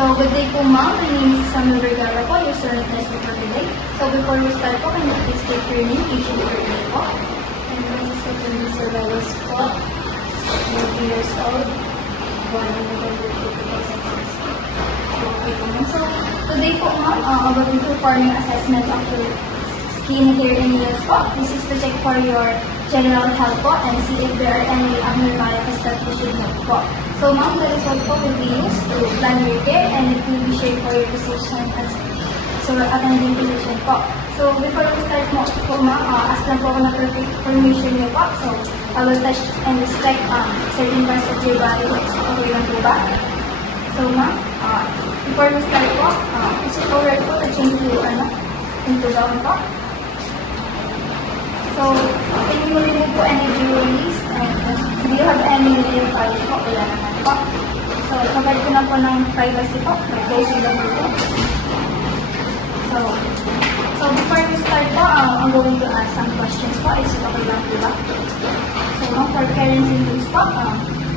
So, good day po ma'am. My name is Samuel Vergara po, your student nurse for today. So, before we start po, can you please state your name, age, and birthday po? And Francisco Teresa Reyes po, 20 years old, born in November 2006. Okay po ma'am. So, today po ma'am, I will be performing assessment of your skin, hair, and nails po. This is to check for your general health po and see if there are any abnormalities that you should know po. So ma'am, the result po will be used to plan your care and it will be shared for your position as attending physician po. So before we start po ma'am, ask lang po ako na permission niyo po. So I will touch and check certain parts of your body. Okay lang po ba? So ma'am, before we start po, is it alright po to change into gown po? So, can you remove po any jewelries and do you have any nail polish po? Wala naman po. So, covered ko na po ng privacy po. May closing the door po. So before we start po, I'm going to ask some questions po. Is it okay lang po ba? So, for parents and kids po,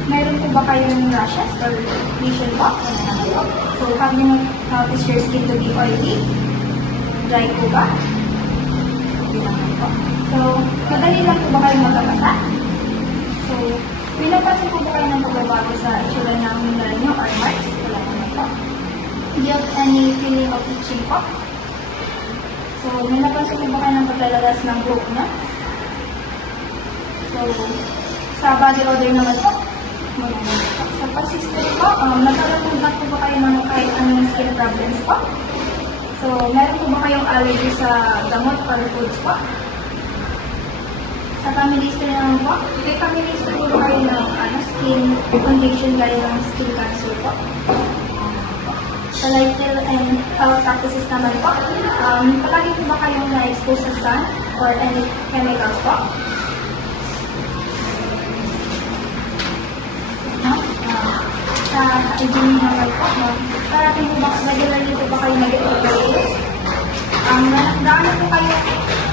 meron po ba kayong rashes or lesion po? Wala naman po. So, have you noticed your skin to be oily? Dry po ba? Okay naman po. So, madali lang po ba kayo magkakasa? So, pinapansin po ba kayo ng pagbabago sa itsura ng mineral nyo or marks? Wala naman po. Do you have any feeling of itching po? So, may napansin po ba kayo ng paglalagas ng buhok nyo? So, sa body odor naman po? Wala naman po. Sa persistent po, nagkaroon po ba kayo ng kahit anong skin problems po? So, meron po ba kayong allergy sa gamot or foods po? Sa family history naman po, may family history po ba kayo ng skin condition gaya ng skin cancer po? Sa lifestyle and health practices naman po, palagi po ba kayong na-expose sa sun or any chemicals po? Sa hygiene naman po, parating po ba, regularly po ba kayo nag-exercise? Gaano po kayo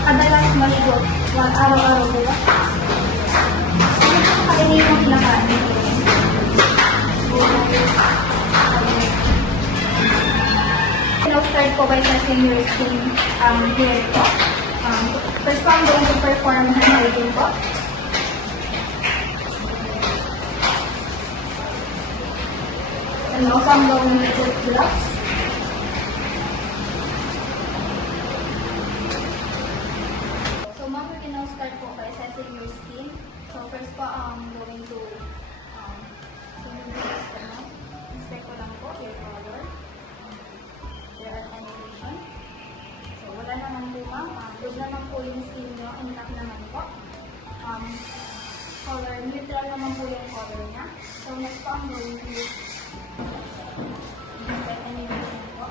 kadalas maligo? Araw-araw po ba? Ano po kayo yung kinakain? Now start po by testing your skin here po. First po, I'm going to perform hand hygiene po. And also, I'm going to put gloves. So, ma'am, we can now start po by assessing your skin. So, first po, I'm going to inspect ko lang po your color. There are any lesion. So, wala naman po, ma'am. Good naman po yung skin nyo. Intact naman po. Color, neutral naman po yung color niya. So, next po, I'm going to inspect any lesion po.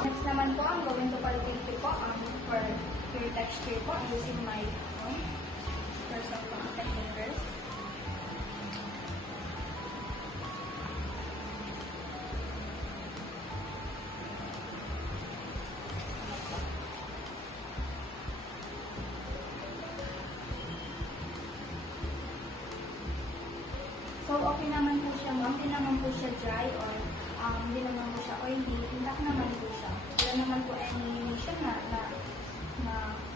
Next naman po, I'm going to palpate po for your texture po using my first of contact fingers. So, okay naman po siya ma'am. Hindi naman po siya dry or hindi naman po siya oily. Intact naman po siya. Wala naman po any lesion na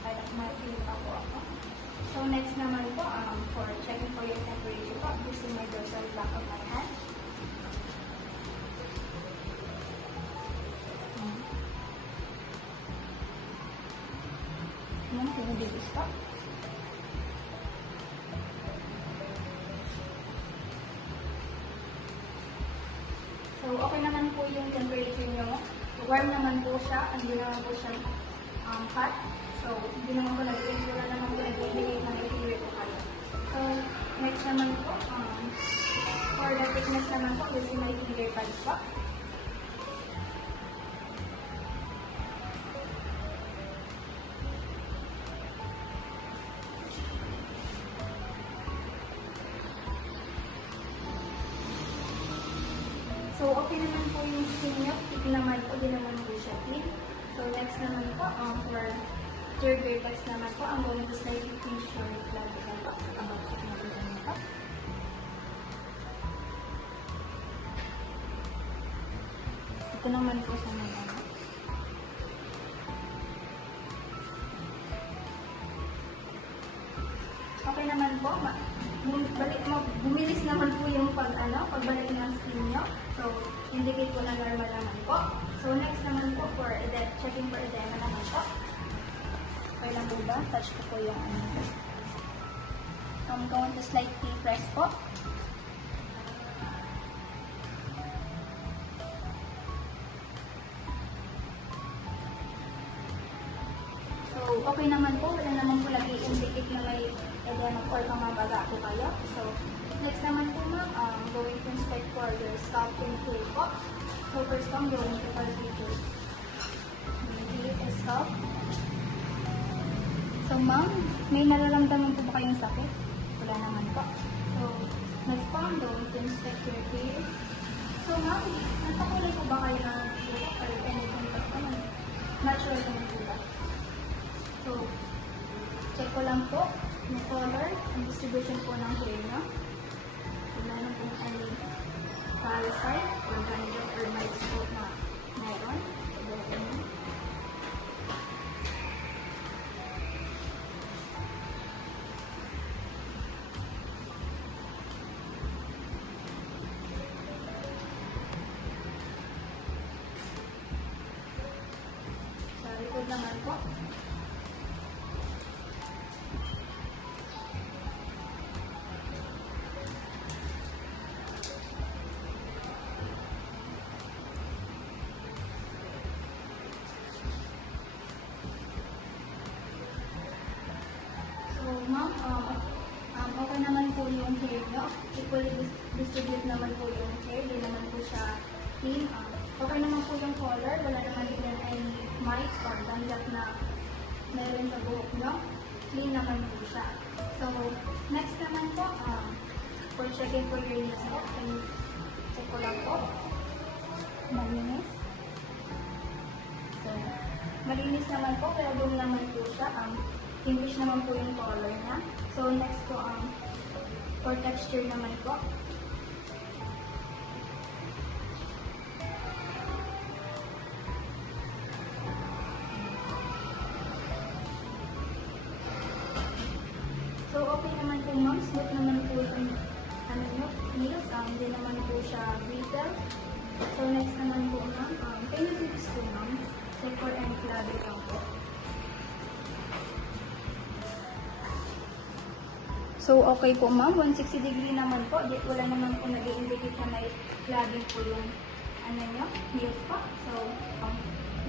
parang ma-feel pa po ako. So, next naman po, for checking for your temperature po, using my dorsal back of my hand. Yan, pinabilis po. So, okay naman po yung temperature nyo. Warm naman po siya. Hindi naman po siya hot. So, hindi naman po nag-rate. Wala naman po nag-indicate na nag-fever po kayo. So, next naman po, for the thickness naman po, using my finger pads po. okay naman po yung skin niyo. Hindi naman po, di naman po siya clean. So, next naman po, for third grade test naman po, ang going to slightly pinch your clavicle po sa kabagsik na po naman po. Ito naman po sa mga okay naman po. Bumilis naman po yung pagbalik ng skin nyo. So, indicate po na normal naman po. So, next naman po for checking for edema naman po. Okay lang po ba? Touch ko po yung I'm going to slightly press po. So, okay naman po. Wala naman po lagi indicate na may edema or pamabaga po kayo. So, next naman po ma'am, going to inspect for your scalp contour po. So, first po, I'm going to palpate your scalp. So, ma'am, may nararamdaman po ba kayong sakit? Wala naman po. So, next po, I'm going to inspect your hair. So, ma'am, nagpakulay po ba kayo ng hair or anything pa naman? Natural naman po ba? So, check ko lang po yung color, yung distribution po ng hair nyo. Wala na po any parasite or dandruff or mites po na meron. So, gawin mo. Sa likod naman po. So, ma'am, okay naman po yung hair nyo. Equally distribute naman po yung hair. Hindi naman po siya clean. Okay naman po yung color. Wala naman din any mites or dandruff na meron sa buhok nyo. Clean naman po siya. So, next naman po, for checking for your nails po, check ko lang po. Malinis. So, malinis naman po, pero doon naman po siya. Pinkish naman po yung color niya. So, next po, for texture naman po. So, okay naman po ma'am. Smooth naman po yung nails. Hindi naman po siya brittle. So, next naman po ma'am. Can you do this po ma'am? Check for any clavicle po. So, okay po ma'am. 160 degree naman po. Wala naman po nag-i-indicate na may cladding po yung nails po. So,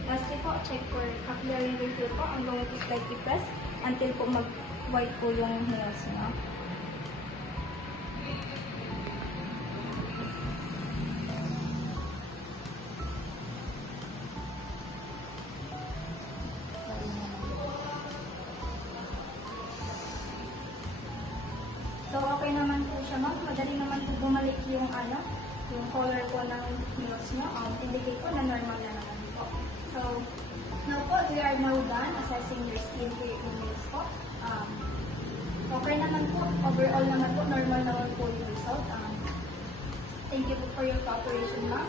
lastly po, check for capillary refill po. I'm going to slightly press until po mag-white po yung nails nyo. So, okay naman po siya ma'am. Madali naman po bumalik yung yung color po ng nails nyo. Indicate po na normal na naman po. So, now po, we are now done assessing your skin for your nails po. Okay naman po. Overall naman po, normal naman po yung result. Thank you po for your cooperation ma'am.